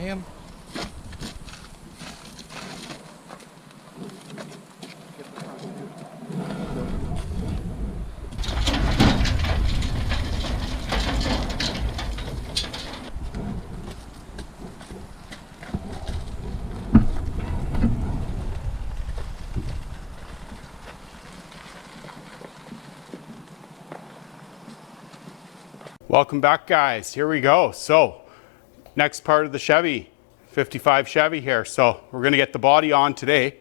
am. Welcome back, guys. Here we go. So next part of the Chevy, 55 Chevy here. So we're going to get the body on today.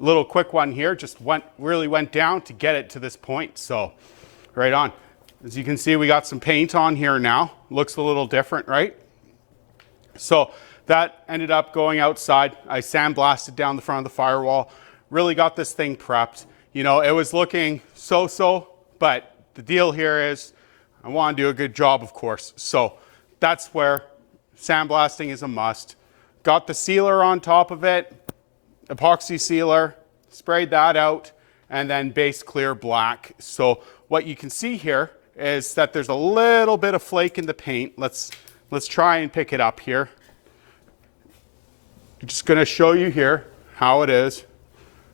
Little quick one here, just really went down to get it to this point. So right on. As you can see, we got some paint on here now. Looks a little different, right? So that ended up going outside. I sandblasted down the front of the firewall. Really got this thing prepped. You know, it was looking so-so, but the deal here is I want to do a good job, of course. So that's where sandblasting is a must. Got the sealer on top of it, epoxy sealer, sprayed that out, and then base clear black. So what you can see here is that there's a little bit of flake in the paint. Let's try and pick it up here. I'm just going to show you here how it is,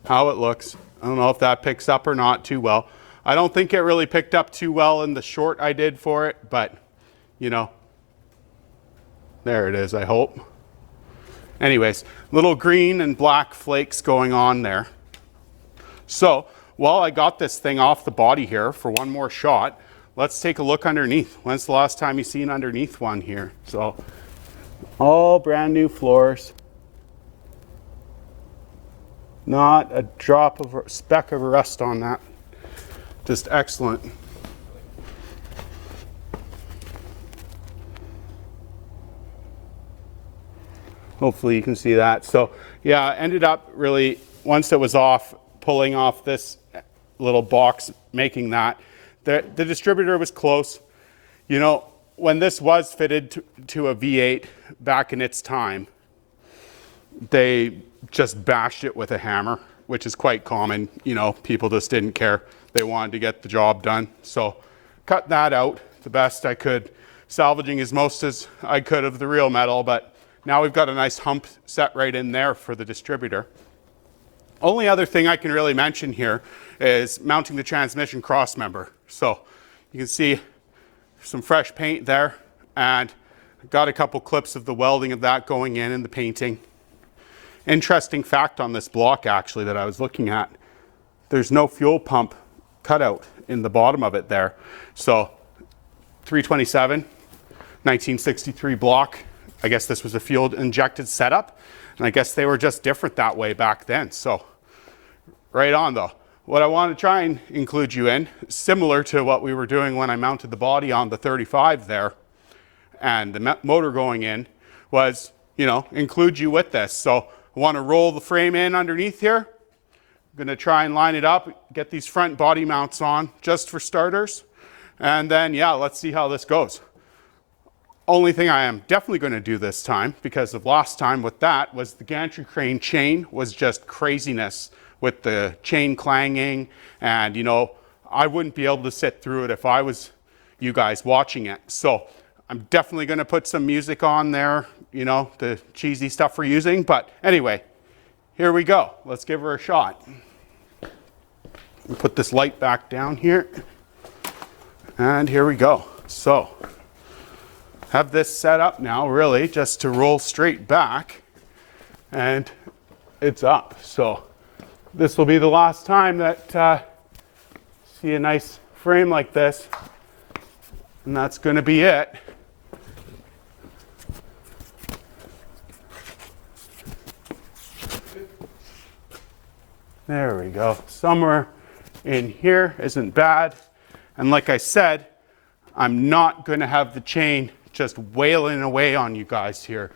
how it looks. I don't know if that picks up or not too well. I don't think it really picked up too well in the short I did for it, but you know, there it is, I hope. Anyways, little green and black flakes going on there. So while I got this thing off the body here for one more shot, let's take a look underneath. When's the last time you seen underneath one here? So all brand new floors. Not a drop of speck of rust on that. Just excellent. Hopefully you can see that. So yeah, I ended up really, once it was off, pulling off this little box, making that. The distributor was close. You know, when this was fitted to a V8 back in its time, they just bashed it with a hammer, which is quite common. You know, people just didn't care. They wanted to get the job done. So cut that out the best I could, salvaging as most as I could of the real metal, but now we've got a nice hump set right in there for the distributor. Only other thing I can really mention here is mounting the transmission cross member. So you can see some fresh paint there, and got a couple clips of the welding of that going in and the painting. Interesting fact on this block actually that I was looking at, there's no fuel pump cutout in the bottom of it there. So 327, 1963 block. I guess this was a fuel injected setup, and I guess they were just different that way back then. So right on though. What I want to try and include you in, similar to what we were doing when I mounted the body on the 35 there and the motor going in, was, you know, include you with this. So I want to roll the frame in underneath here. I'm going to try and line it up, get these front body mounts on just for starters. And then, yeah, let's see how this goes. Only thing I am definitely going to do this time, because of last time with that, was the gantry crane chain was just craziness with the chain clanging. And, you know, I wouldn't be able to sit through it if I was you guys watching it. So I'm definitely going to put some music on there, you know, the cheesy stuff we're using. But anyway, here we go. Let's give her a shot. We'll put this light back down here. And here we go. So have this set up now, really, just to roll straight back. And it's up. So this will be the last time that see a nice frame like this. And that's going to be it. There we go. Somewhere in here isn't bad. And like I said, I'm not going to have the chain just wailing away on you guys here.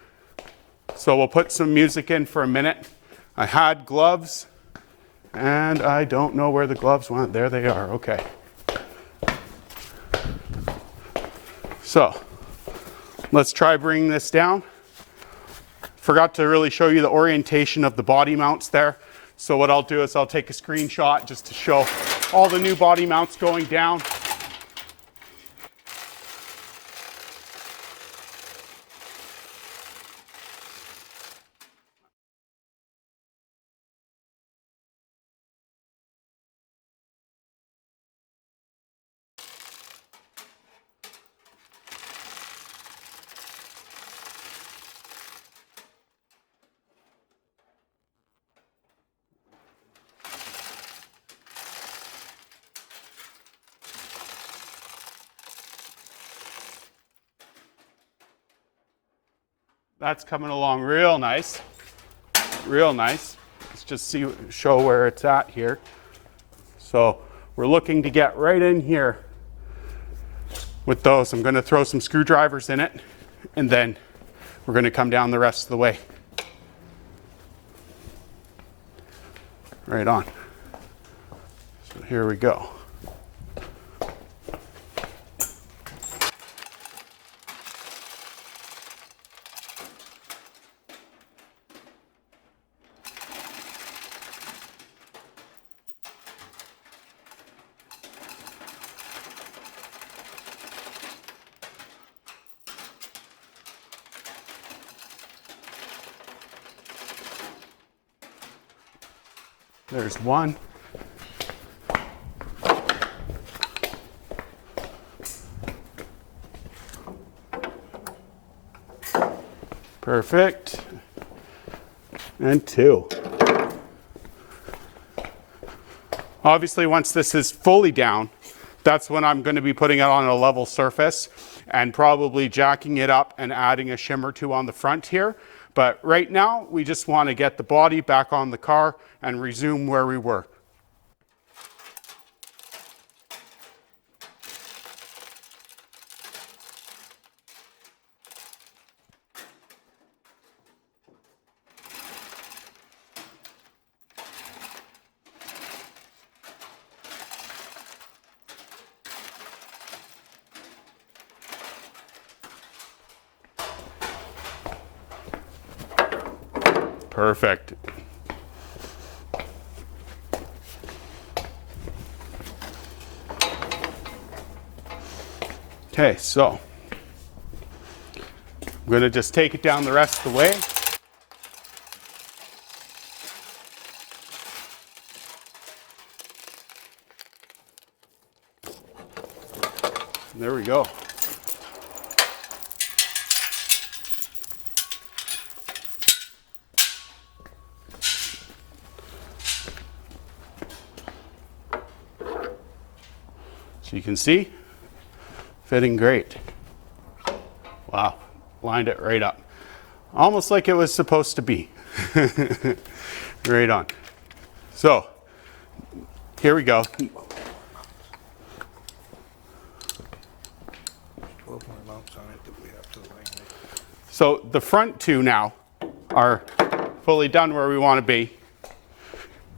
So we'll put some music in for a minute. I had gloves, and I don't know where the gloves went. There they are. Okay. So let's try bringing this down. Forgot to really show you the orientation of the body mounts there. So what I'll do is I'll take a screenshot just to show all the new body mounts going down. That's coming along real nice. Real nice. Let's just show where it's at here. So we're looking to get right in here with those. I'm going to throw some screwdrivers in it, and then we're going to come down the rest of the way. Right on. So here we go. There's one. Perfect. And two. Obviously, once this is fully down, that's when I'm going to be putting it on a level surface and probably jacking it up and adding a shim or two on the front here. But right now, we just want to get the body back on the car and resume where we were. Perfect. Okay, so I'm going to just take it down the rest of the way. There we go. So you can see, fitting great. Wow, lined it right up. Almost like it was supposed to be. Right on. So, here we go. 12 more mounts on it that we have to line. So the front two now are fully done where we want to be.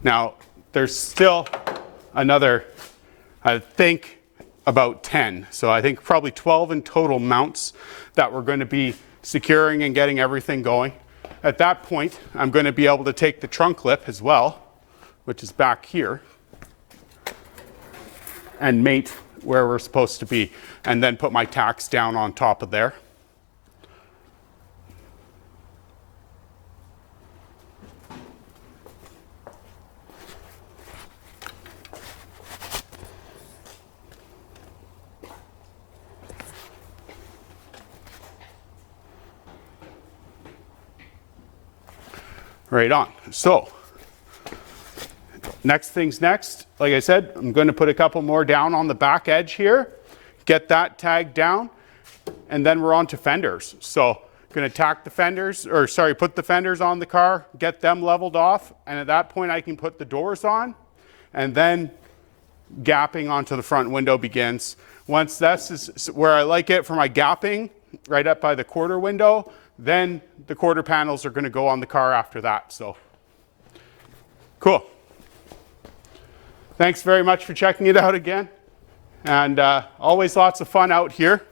Now, there's still another, I think, about 10. So I think probably 12 in total mounts that we're going to be securing and getting everything going. At that point, I'm going to be able to take the trunk lip as well, which is back here, and mate where we're supposed to be, and then put my tacks down on top of there. Right on. So, next thing's next. Like I said, I'm going to put a couple more down on the back edge here, get that tagged down, and then we're on to fenders. So, I'm going to tack the fenders, or sorry, put the fenders on the car, get them leveled off, and at that point I can put the doors on, and then gapping onto the front window begins. Once this is where I like it for my gapping, right up by the quarter window, then the quarter panels are going to go on the car after that. So, cool. Thanks very much for checking it out again. And always lots of fun out here.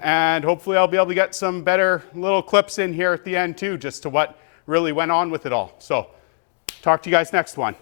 And hopefully I'll be able to get some better little clips in here at the end too, just to what really went on with it all. So, talk to you guys next one.